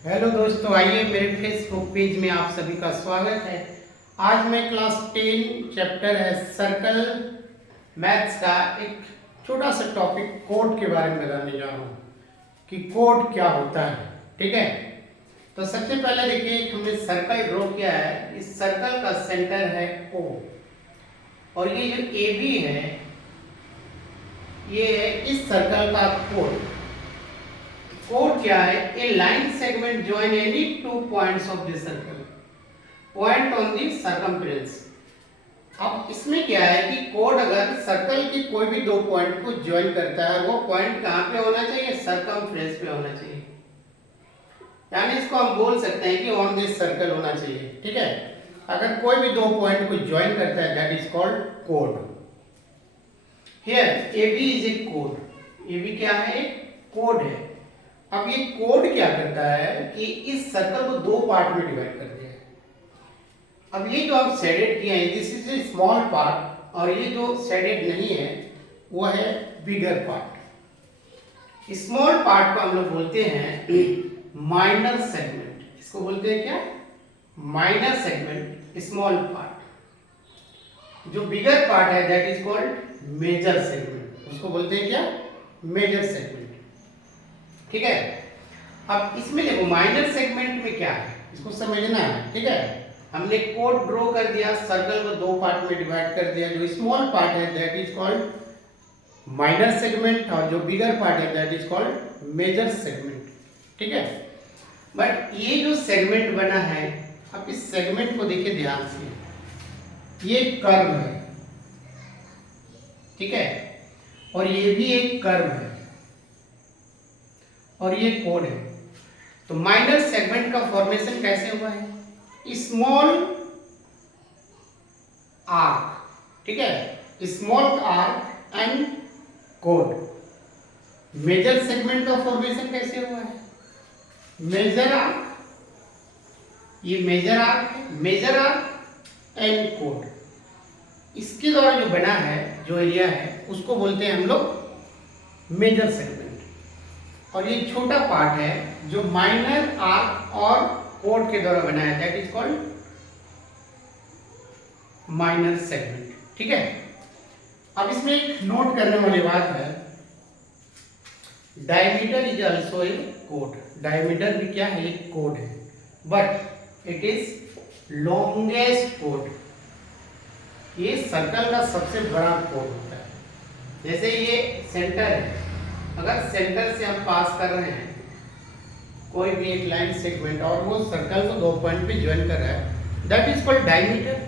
Hello दोस्तों, आइए मेरे फेसबुक पेज में आप सभी का स्वागत है। आज मैं क्लास 10 चैप्टर है सर्कल मैथ्स का एक छोटा सा टॉपिक कोड के बारे में बताने जा रहा हूँ कि कोड क्या होता है। ठीक है, तो सबसे पहले देखिए हमने सर्कल ड्रॉ किया है। इस सर्कल का सेंटर है O और ये जो AB है ये है इस सर्कल का कोड। कोड क्या है? A line segment join any two points of this circle point on the circumference. अब इसमें क्या है कि कोड अगर सर्कल की कोई भी दो पॉइंट को ज्वाइन करता है, वो पॉइंट कहाँ पे होना चाहिए? सर्कमफ्रेंस पे होना चाहिए। यानी इसको हम बोल सकते हैं कि ऑन दिस सर्कल होना चाहिए। ठीक है, अगर कोई भी दो पॉइंट को ज्वाइन करता है that is called code. Here AB is a code. AB क्या है? एक कोड है। अब ये कोड क्या करता है कि इस सर्कल को दो पार्ट में डिवाइड कर दिया है। अब ये जो हम शेडेड किए हैं this is a small part और ये जो शेडेड नहीं है वो है बिगर पार्ट। स्मॉल पार्ट को हम लोग बोलते हैं माइनर सेगमेंट। इसको बोलते हैं क्या? Minor segment, small part. जो बिगर पार्ट है that is called major segment. उसको बोलते हैं क्या? Major segment. ठीक है, अब इसमें देखो माइनर सेगमेंट में क्या है इसको समझना है। ठीक है, हमने कोड ड्रॉ कर दिया, सर्कल को दो पार्ट में डिवाइड कर दिया। जो स्मॉल पार्ट है that is called minor segment और जो बिगर पार्ट है that is called major segment. ठीक है, बट ये जो सेगमेंट बना है, अब इस सेगमेंट को देखिए ध्यान से, ये कर्व है। ठीक है, और ये भी एक कर्व है और ये कोड है। तो माइनर सेगमेंट का फॉर्मेशन कैसे हुआ है? Small arc. ठीक है, स्मॉल आर्क एंड कोड। मेजर सेगमेंट का फॉर्मेशन कैसे हुआ है? मेजर आर्क, ये मेजर आर्क है, मेजर आर्क एंड कोड। इसके द्वारा जो बना है, जो एरिया है, उसको बोलते हैं हम लोग मेजर सेगमेंट। और ये छोटा पार्ट है जो माइनर आर्क और कोड के द्वारा बना है that is called minor segment. ठीक है, अब इसमें एक नोट करने वाली बात है, diameter is also a code. Diameter भी क्या है? एक कोड है, but it is longest code. ये सर्कल का सबसे बड़ा कोड होता है। जैसे ये सेंटर है, अगर सेंटर से हम पास कर रहे हैं कोई भी एक लाइन सेगमेंट और वो सर्कल को दो पॉइंट पे ज्वाइन कर रहा है that is called diameter,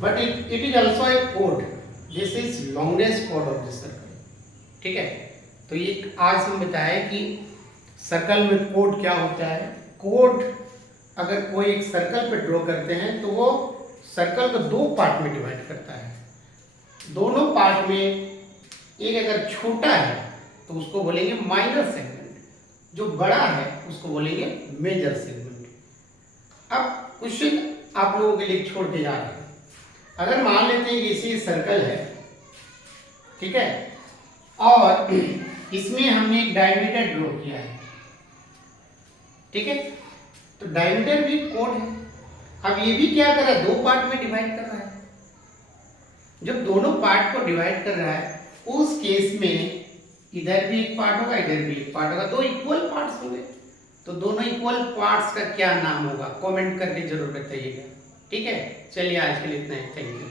but it is also a code. This is longest code of this circle. ठीक है, तो ये आज हम बताए कि सर्कल में कोड क्या होता है। कोड अगर कोई एक सर्कल पे ड्रॉ करते हैं तो वो सर्कल को दो पार्ट में डिवाइड करता है। दोनों पार्ट में एक अगर छोटा है तो उसको बोलेंगे माइनर सेगमेंट, जो बड़ा है उसको बोलेंगे मेजर सेगमेंट। अब क्वेश्चन आप लोगों के लिए छोड़ के जा रहे हैं। अगर मान लेते हैं कि इसी सर्कल है, ठीक है, और इसमें हमने एक डायमीटर ड्रॉ किया है। ठीक है, तो डायमीटर भी कोड है। अब ये भी क्या कर रहा है? दो पार्ट में डिवाइड कर रहा है। जब दोनों पार्ट को डिवाइड कर रहा है उस केस में इधर भी एक पार्ट होगा, इधर भी एक पार्ट होगा, दो इक्वल पार्ट्स होंगे। तो दोनों इक्वल पार्ट्स का क्या नाम होगा? कमेंट करके जरूर बताइएगा। ठीक है, चलिए आज के लिए इतना ही। Thank you.